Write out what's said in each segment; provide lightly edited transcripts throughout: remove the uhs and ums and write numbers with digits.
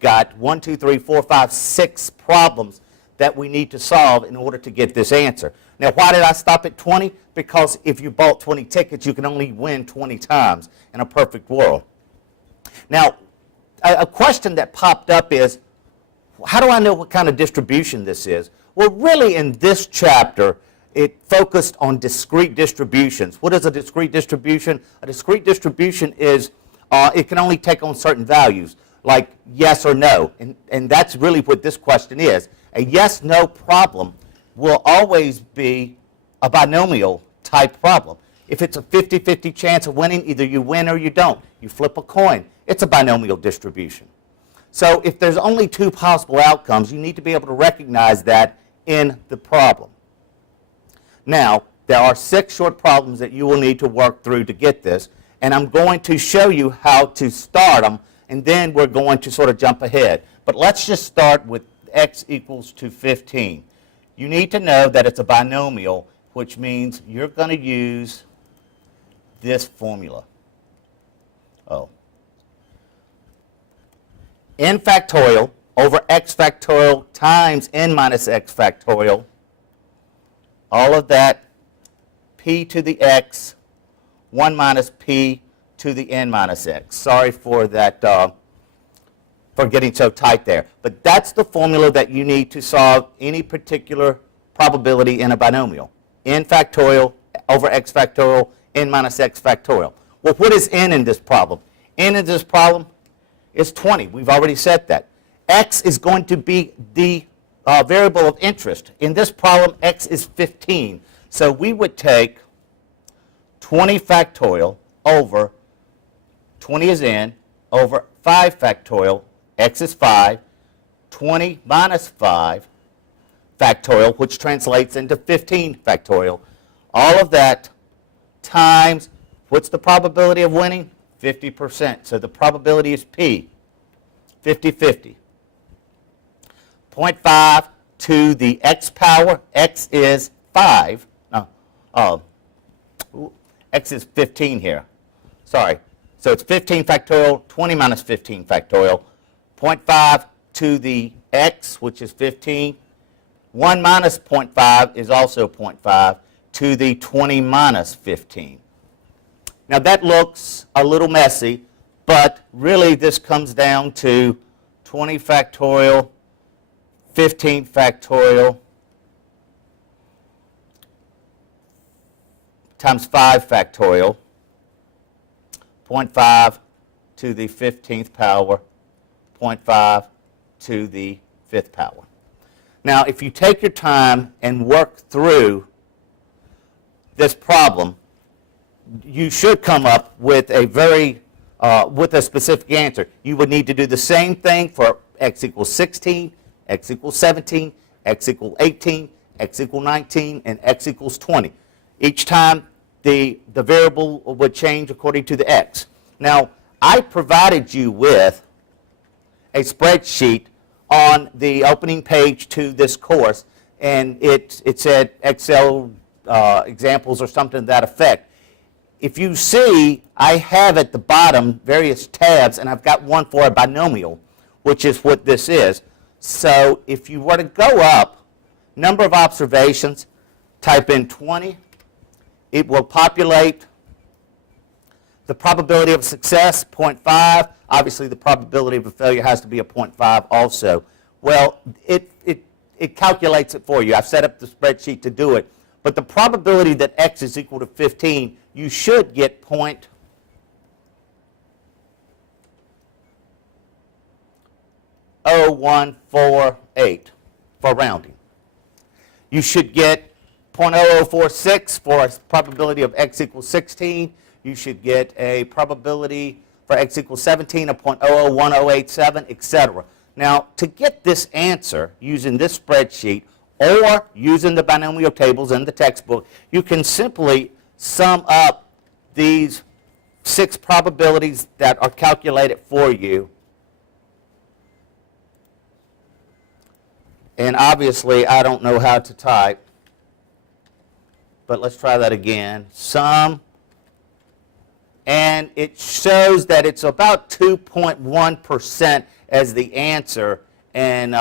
got 1, 2, 3, 4, 5, 6 problems that we need to solve in order to get this answer. Now, why did I stop at 20? Because if you bought 20 tickets, you can only win 20 times in a perfect world. Now, a question that popped up is, how do I know what kind of distribution this is? Well, really in this chapter, it focused on discrete distributions. What is a discrete distribution? A discrete distribution is, it can only take on certain values, like yes or no. And that's really what this question is. A yes-no problem will always be a binomial type problem. If it's a 50-50 chance of winning, either you win or you don't. You flip a coin. It's a binomial distribution. So if there's only 2 possible outcomes, you need to be able to recognize that in the problem. Now, there are 6 short problems that you will need to work through to get this, and I'm going to show you how to start them, and then we're going to sort of jump ahead. But let's just start with x equals to 15. You need to know that it's a binomial, which means you're going to use this formula. N factorial over x factorial times n minus x factorial. All of that, p to the x, 1 minus p to the n minus x. Sorry for that, for getting so tight there. But that's the formula that you need to solve any particular probability in a binomial. N factorial over x factorial, n minus x factorial. Well, what is n in this problem? N in this problem is 20. We've already said that. X is going to be the variable of interest. In this problem, x is 15. So we would take 20 factorial over, 20 is n, over 5 factorial, x is 5, 20 minus 5 factorial, which translates into 15 factorial. All of that times, what's the probability of winning? 50%. So the probability is p, 50-50. 0.5 to the x power, x is 5. No, x is 15 here. Sorry. So it's 15 factorial, 20 minus 15 factorial. 0.5 to the x, which is 15. 1 minus 0.5 is also 0.5 to the 20 minus 15. Now that looks a little messy, but really this comes down to 20 factorial, 15 factorial, times 5 factorial, 0.5 to the 15th power, 0.5 to the 5th power. Now, if you take your time and work through this problem, you should come up with a with a specific answer. You would need to do the same thing for x equals 16, x equals 17, x equals 18, x equals 19, and x equals 20. Each time the variable would change according to the x. Now, I provided you with a spreadsheet on the opening page to this course, and it said Excel examples or something to that effect. If you see, I have at the bottom various tabs, and I've got one for a binomial, which is what this is. So if you were to go up, number of observations, type in 20, it will populate the probability of success, 0.5. Obviously, the probability of a failure has to be a 0.5 also. Well, it calculates it for you. I've set up the spreadsheet to do it. But the probability that x is equal to 15, you should get 0.0148 for rounding. You should get 0.0046 for a probability of x equals 16. You should get a probability for x equals 17 of 0.001087, etc. Now, to get this answer using this spreadsheet or using the binomial tables in the textbook, you can simply sum up these 6 probabilities that are calculated for you. And obviously, I don't know how to type, but let's try that again. Sum, and it shows that it's about 2.1% as the answer. And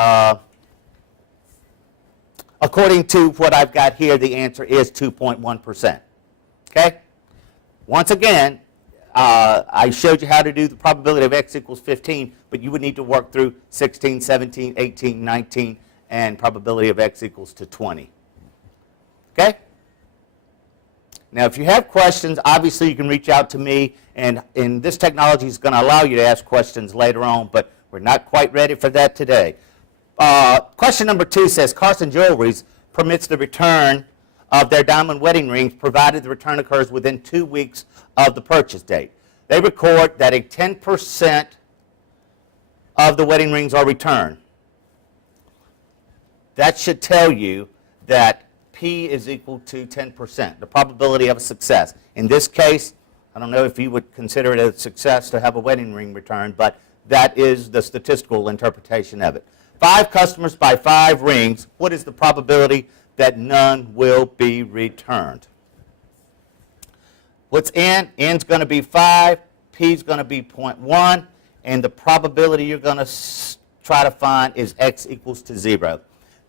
according to what I've got here, the answer is 2.1%. Okay? Once again, I showed you how to do the probability of x equals 15, but you would need to work through 16, 17, 18, 19, and probability of x equals to 20. Okay? Now, if you have questions, obviously you can reach out to me, and this technology is going to allow you to ask questions later on, but we're not quite ready for that today. Question number 2 says, Carson Jewelries permits the return of their diamond wedding rings provided the return occurs within 2 weeks of the purchase date. They record that a 10% of the wedding rings are returned. That should tell you that P is equal to 10%, the probability of a success. In this case, I don't know if you would consider it a success to have a wedding ring returned, but that is the statistical interpretation of it. 5 customers buy 5 rings. What is the probability that none will be returned? What's N? N's going to be 5, P's going to be 0.1, and the probability you're going to try to find is x equals to 0.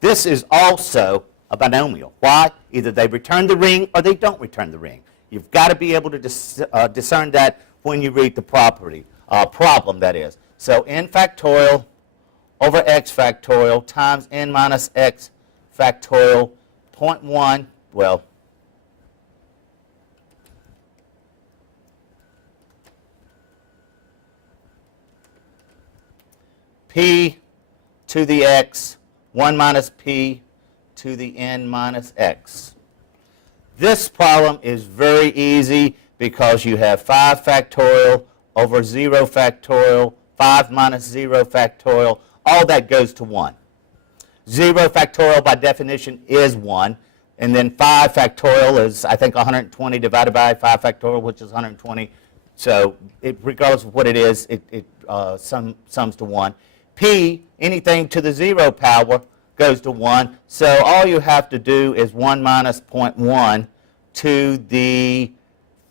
This is also a binomial. Why? Either they return the ring or they don't return the ring. You've got to be able to discern that when you read the problem, that is. So n factorial over x factorial times n minus x factorial 0.1, well, p to the x, 1 minus p to the n minus x. This problem is very easy because you have 5 factorial over 0 factorial, 5 minus 0 factorial, all that goes to 1. 0 factorial by definition is 1, and then 5 factorial is, I think, 120 divided by 5 factorial, which is 120. So regardless of what it is, it sums to 1. P, anything to the 0 power, goes to 1. So all you have to do is 1 minus 0.1 to the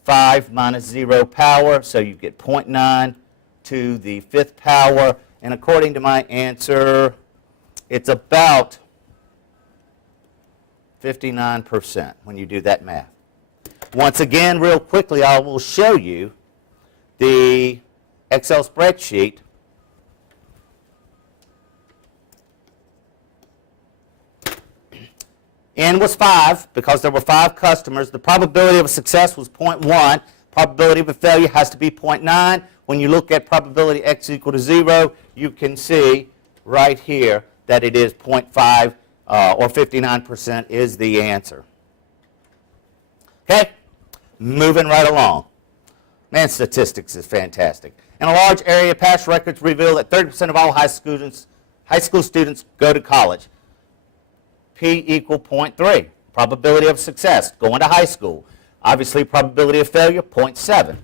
5 minus 0 power. So you get 0.9 to the 5th power. And according to my answer, it's about 59% when you do that math. Once again, real quickly, I will show you the Excel spreadsheet. N was 5 because there were 5 customers. The probability of a success was 0.1. Probability of a failure has to be 0.9. When you look at probability x equal to 0, you can see right here that it is 0.5 or 59% is the answer. Okay? Moving right along. Man, statistics is fantastic. In a large area, past records reveal that 30% of all high school students go to college. P equal 0.3. Probability of success, going to high school. Obviously, probability of failure, 0.7.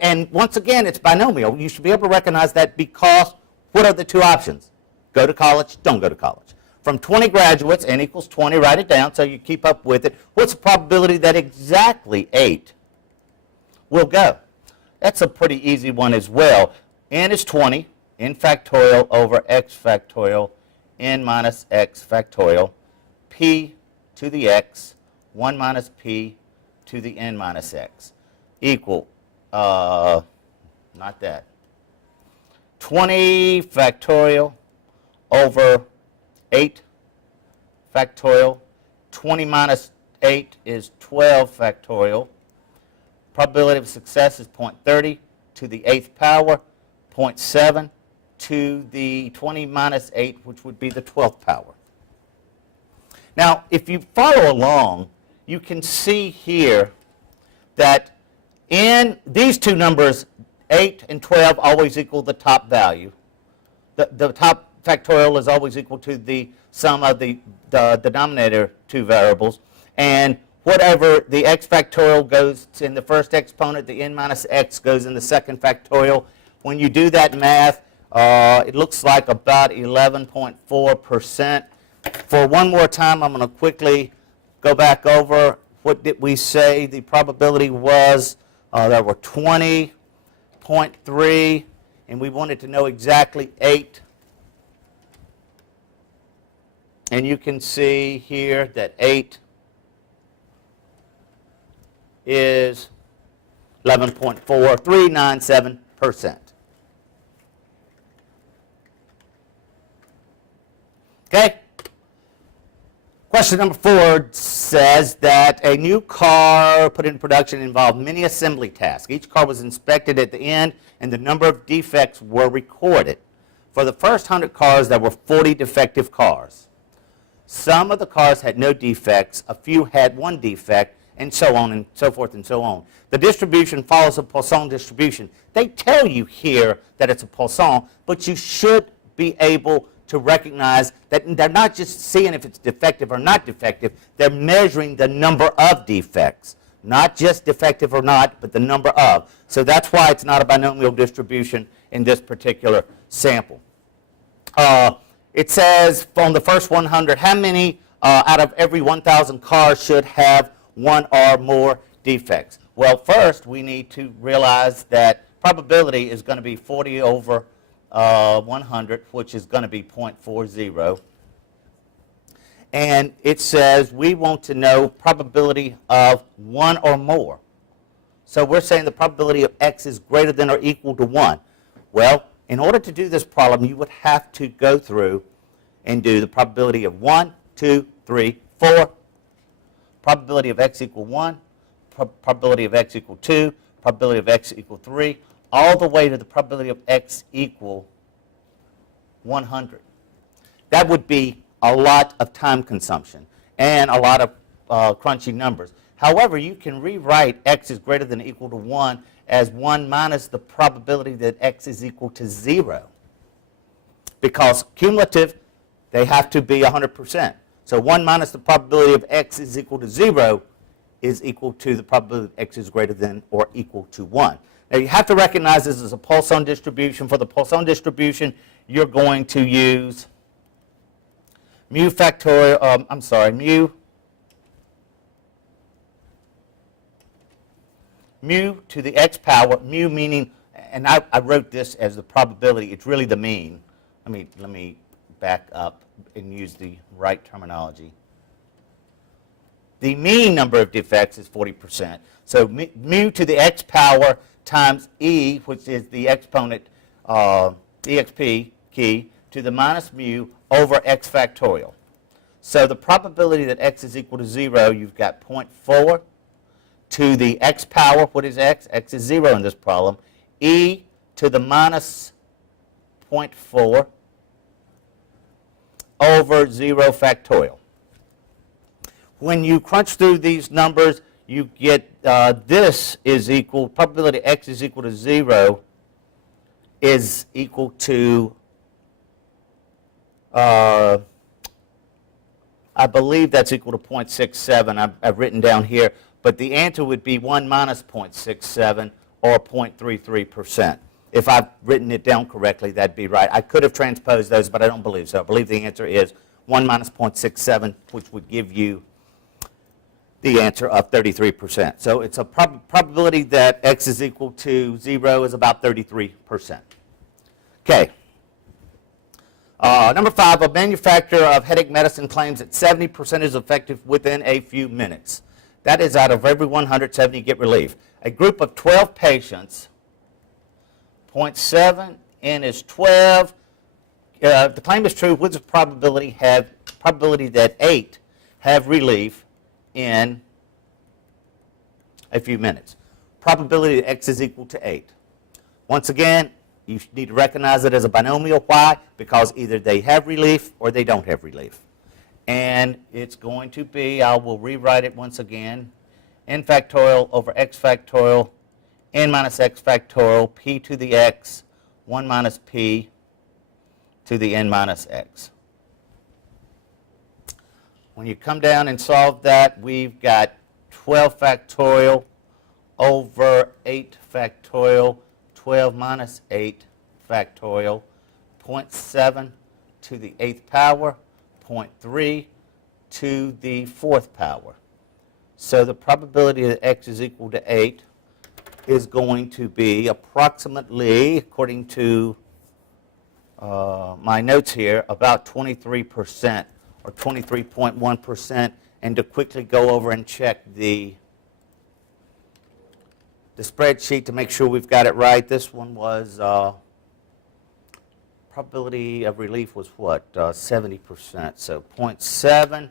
And once again, it's binomial. You should be able to recognize that because what are the 2 options? Go to college, don't go to college. From 20 graduates, n equals 20, write it down so you keep up with it. What's the probability that exactly 8 will go? That's a pretty easy one as well. N is 20, n factorial over x factorial, n minus x factorial, p to the x, 1 minus p to the n minus x, equal, not that, 20 factorial over 8 factorial. 20 minus 8 is 12 factorial. Probability of success is 0.30 to the 8th power, 0.7 to the 20 minus 8, which would be the 12th power. Now, if you follow along, you can see here that in these 2 numbers, 8 and 12 always equal the top value. The top factorial is always equal to the sum of the denominator 2 variables. And whatever the x factorial goes in the first exponent, the n minus x goes in the second factorial. When you do that math, it looks like about 11.4%. For one more time, I'm going to quickly go back over what did we say the probability was. There were 20.3 and we wanted to know exactly 8. And you can see here that 8 is 11.4397%. Okay? Question number 4 says that a new car put into production involved many assembly tasks. Each car was inspected at the end, and the number of defects were recorded. For the first 100 cars, there were 40 defective cars. Some of the cars had no defects, a few had 1 defect, and so on and so forth and so on. The distribution follows a Poisson distribution. They tell you here that it's a Poisson, but you should be able to recognize that they're not just seeing if it's defective or not defective, they're measuring the number of defects. Not just defective or not, but the number of. So that's why it's not a binomial distribution in this particular sample. It says on the first 100, how many out of every 1,000 cars should have 1 or more defects? Well, first we need to realize that probability is going to be 40 over 100, which is going to be 0.40. And it says we want to know probability of 1 or more. So we're saying the probability of x is greater than or equal to 1. Well, in order to do this problem, you would have to go through and do the probability of 1, 2, 3, 4, probability of x equal 1, probability of x equal 2, probability of x equal 3, all the way to the probability of x equal 100. That would be a lot of time consumption and a lot of crunchy numbers. However, you can rewrite x is greater than or equal to 1 as 1 minus the probability that x is equal to 0. Because cumulative, they have to be 100%. So 1 minus the probability of x is equal to 0 is equal to the probability that x is greater than or equal to 1. Now you have to recognize this is a Poisson distribution. For the Poisson distribution, you're going to use mu factorial, mu to the x power, mu meaning, and I wrote this as the probability, it's really the mean. Let me back up and use the right terminology. The mean number of defects is 40%. So mu to the x power times e, which is the exponent, exp key, to the minus mu over x factorial. So the probability that x is equal to 0, you've got 0.4 to the x power. What is x? X is 0 in this problem. E to the minus 0.4 over 0 factorial. When you crunch through these numbers, you get this is equal, probability x is equal to 0 is equal to, I believe that's equal to 0.67. I've written down here. But the answer would be 1 minus 0.67 or 0.33%. If I've written it down correctly, that'd be right. I could have transposed those, but I don't believe so. I believe the answer is 1 minus 0.67, which would give you the answer of 33%. So it's a probability that x is equal to 0 is about 33%. Okay. Number 5, a manufacturer of headache medicine claims that 70% is effective within a few minutes. That is out of every 170 get relief. A group of 12 patients, 0.7, n is 12. If the claim is true, what is the probability that 8 have relief in a few minutes? Probability that x is equal to 8. Once again, you need to recognize it as a binomial. Why? Because either they have relief or they don't have relief. And it's going to be, I will rewrite it once again, n factorial over x factorial, n minus x factorial, p to the x, 1 minus p to the n minus x. When you come down and solve that, we've got 12 factorial over 8 factorial, 12 minus 8 factorial, 0.7 to the 8th power, 0.3 to the 4th power. So the probability that x is equal to 8 is going to be approximately, according to my notes here, about 23% or 23.1%. And to quickly go over and check the spreadsheet to make sure we've got it right, this one was probability of relief was what? 70%. So 0.7.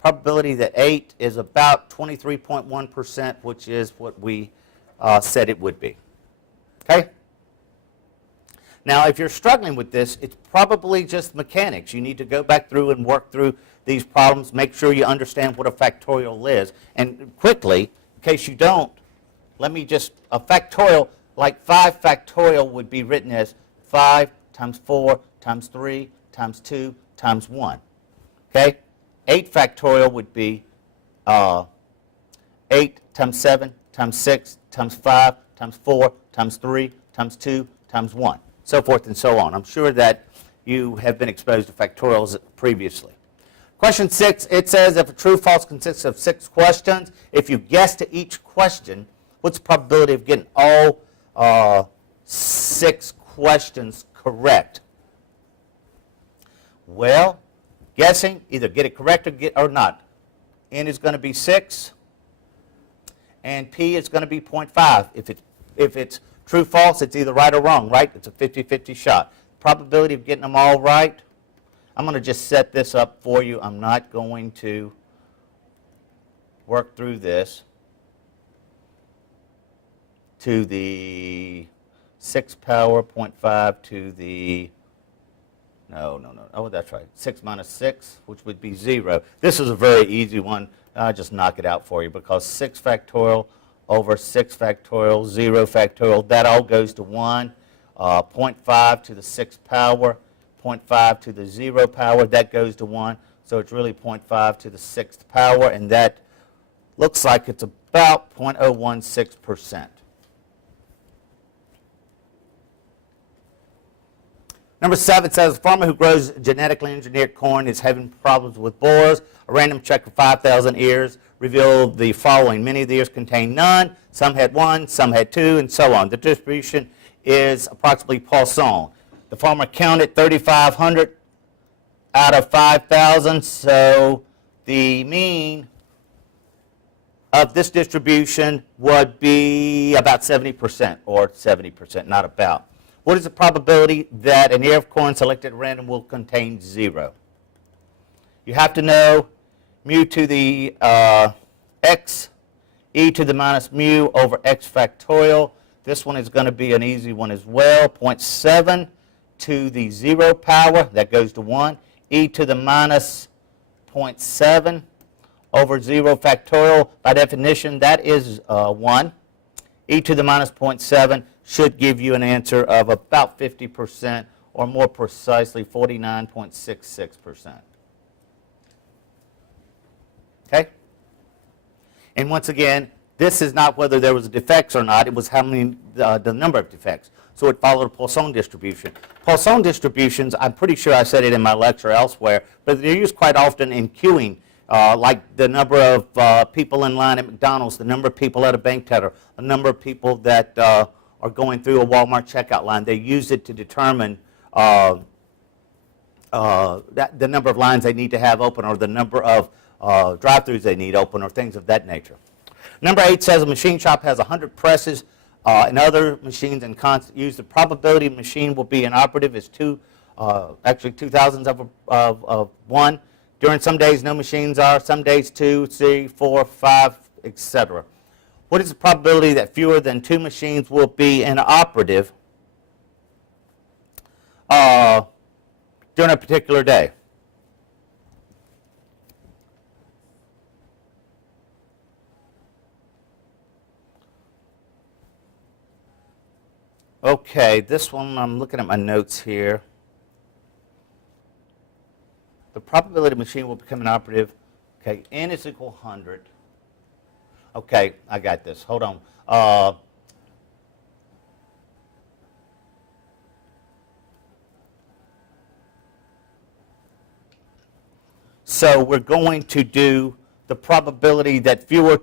Probability that 8 is about 23.1%, which is what we said it would be. Okay? Now, if you're struggling with this, it's probably just mechanics. You need to go back through and work through these problems, make sure you understand what a factorial is. And quickly, in case you don't, let me just, a factorial, like 5 factorial would be written as 5 times 4 times 3 times 2 times 1. Okay? 8 factorial would be 8 times 7 times 6 times 5 times 4 times 3 times 2 times 1, so forth and so on. I'm sure that you have been exposed to factorials previously. Question 6, it says if a true-false consists of 6 questions, if you guess to each question, what's the probability of getting all 6 questions correct? Well, guessing, either get it correct or not. N is going to be 6, and P is going to be 0.5. If it's true, false, it's either right or wrong, right? It's a 50-50 shot. Probability of getting them all right, I'm going to just set this up for you. I'm not going to work through this to the 6 power, 0.5 to the, no, oh, that's right, 6 minus 6, which would be 0. This is a very easy one. I'll just knock it out for you because 6 factorial over 6 factorial, 0 factorial, that all goes to 1. 0.5 to the 6th power, 0.5 to the 0 power, that goes to 1. So it's really 0.5 to the 6th power, and that looks like it's about 0.016%. Number 7 says, a farmer who grows genetically engineered corn is having problems with borers. A random check of 5,000 ears revealed the following. Many of the ears contained none, some had 1, some had 2, and so on. The distribution is approximately Poisson. The farmer counted 3,500 out of 5,000, so the mean of this distribution would be about 70%, or 70%, not about. What is the probability that an ear of corn selected at random will contain 0? You have to know mu to the x, e to the minus mu over x factorial. This one is going to be an easy one as well. 0.7 to the 0 power, that goes to 1. E to the minus 0.7 over 0 factorial. By definition, that is 1. E to the minus 0.7 should give you an answer of about 50%, or more precisely 49.66%. Okay? And once again, this is not whether there was defects or not, it was how many, the number of defects. So it followed a Poisson distribution. Poisson distributions, I'm pretty sure I said it in my lecture elsewhere, but they're used quite often in queuing, like the number of people in line at McDonald's, the number of people at a bank teller, the number of people that are going through a Walmart checkout line. They use it to determine the number of lines they need to have open, or the number of drive-thrus they need open, or things of that nature. Number 8 says a machine shop has 100 presses and other machines in constant use. The probability a machine will be inoperative is actually 2,000ths of 1. During some days, no machines are. Some days, 2, 3, 4, 5, etc. What is the probability that fewer than 2 machines will be inoperative during a particular day? Okay, this one, I'm looking at my notes here. The probability a machine will become inoperative, okay, n is equal 100. Okay, I got this. Hold on. So we're going to do the probability that fewer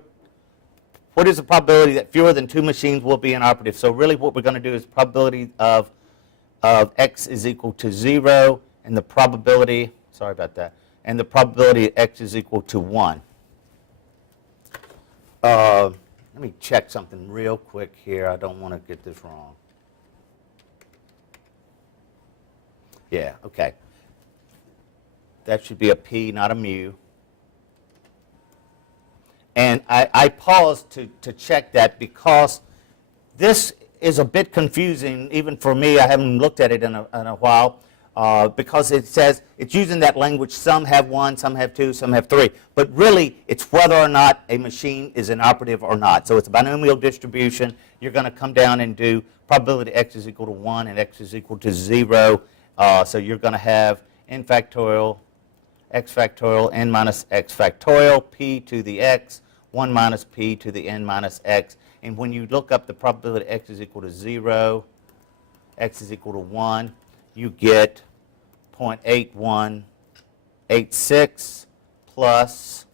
what is the probability that fewer than 2 machines will be inoperative? So really what we're going to do is probability of x is equal to 0, and the probability, sorry about that, and the probability x is equal to 1. Let me check something real quick here. I don't want to get this wrong. Yeah, okay. That should be a p, not a mu. And I paused to check that because this is a bit confusing, even for me. I haven't looked at it in a while, because it says it's using that language, some have 1, some have 2, some have 3. But really, it's whether or not a machine is inoperative or not. So it's a binomial distribution. You're going to come down and do probability x is equal to 1 and x is equal to 0. So you're going to have n factorial, x factorial, n minus x factorial, p to the x, 1 minus p to the n minus x. And when you look up the probability x is equal to 0, x is equal to 1, you get 0.8186 plus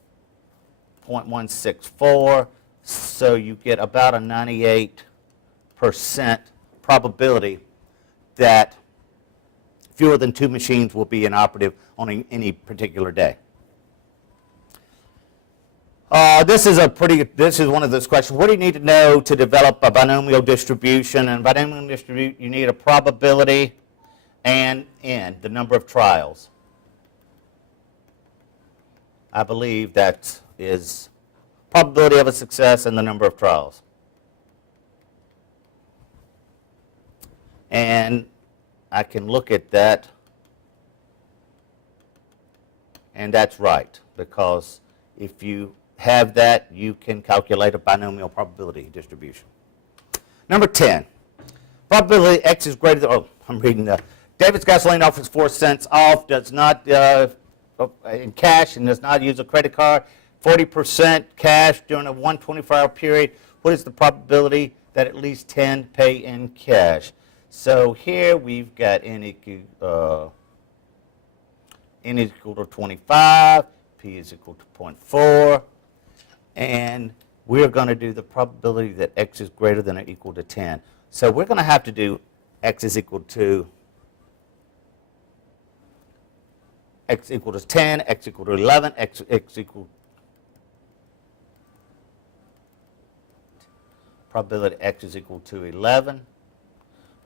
0.164. So you get about a 98% probability that fewer than 2 machines will be inoperative on any particular day. This is one of those questions. What do you need to know to develop a binomial distribution? And binomial distribution, you need a probability and n, the number of trials. I believe that is probability of a success and the number of trials. And I can look at that, and that's right, because if you have that, you can calculate a binomial probability distribution. Number 10, probability x is greater than, I'm reading that. David's gasoline offers 4 cents off, does not, in cash, and does not use a credit card, 40% cash during a 124-hour period. What is the probability that at least 10 pay in cash? So here we've got n equal to 25, p is equal to 0.4, and we're going to do the probability that x is greater than or equal to 10. So we're going to have to do x is equal to 10, x equal to 11, x equal probability x is equal to 11.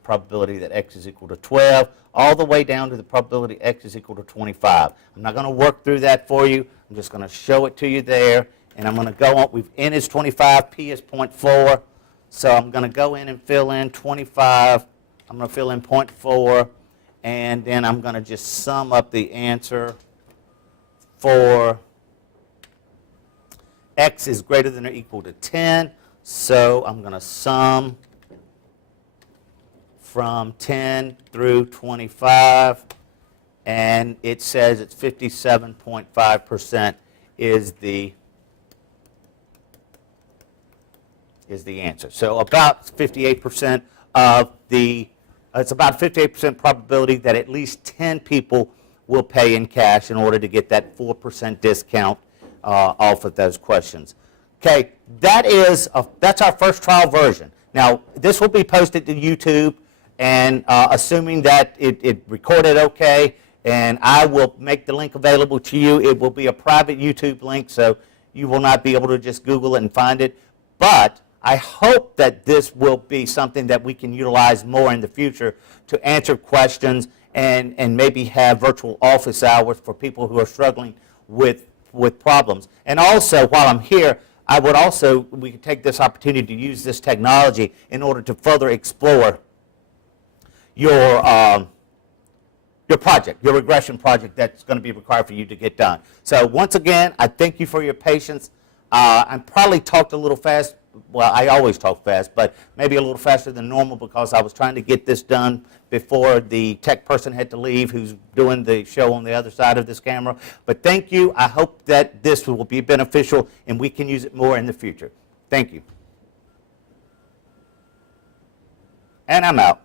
Probability that x is equal to 12, all the way down to the probability x is equal to 25. I'm not going to work through that for you. I'm just going to show it to you there, and I'm going to go on. N is 25, p is 0.4, so I'm going to go in and fill in 25. I'm going to fill in 0.4, and then I'm going to just sum up the answer for x is greater than or equal to 10. So I'm going to sum from 10 through 25, and it says it's 57.5% is the answer. So about 58% of the, it's about 58% probability that at least 10 people will pay in cash in order to get that 4% discount off of those questions. Okay, that's our first trial version. Now, this will be posted to YouTube, and assuming that it recorded okay, and I will make the link available to you. It will be a private YouTube link, so you will not be able to just Google it and find it. But I hope that this will be something that we can utilize more in the future to answer questions and maybe have virtual office hours for people who are struggling with problems. And also, while I'm here, we could take this opportunity to use this technology in order to further explore your project, your regression project that's going to be required for you to get done. So once again, I thank you for your patience. I probably talked a little fast. Well, I always talk fast, but maybe a little faster than normal because I was trying to get this done before the tech person had to leave who's doing the show on the other side of this camera. But thank you. I hope that this will be beneficial and we can use it more in the future. Thank you. And I'm out.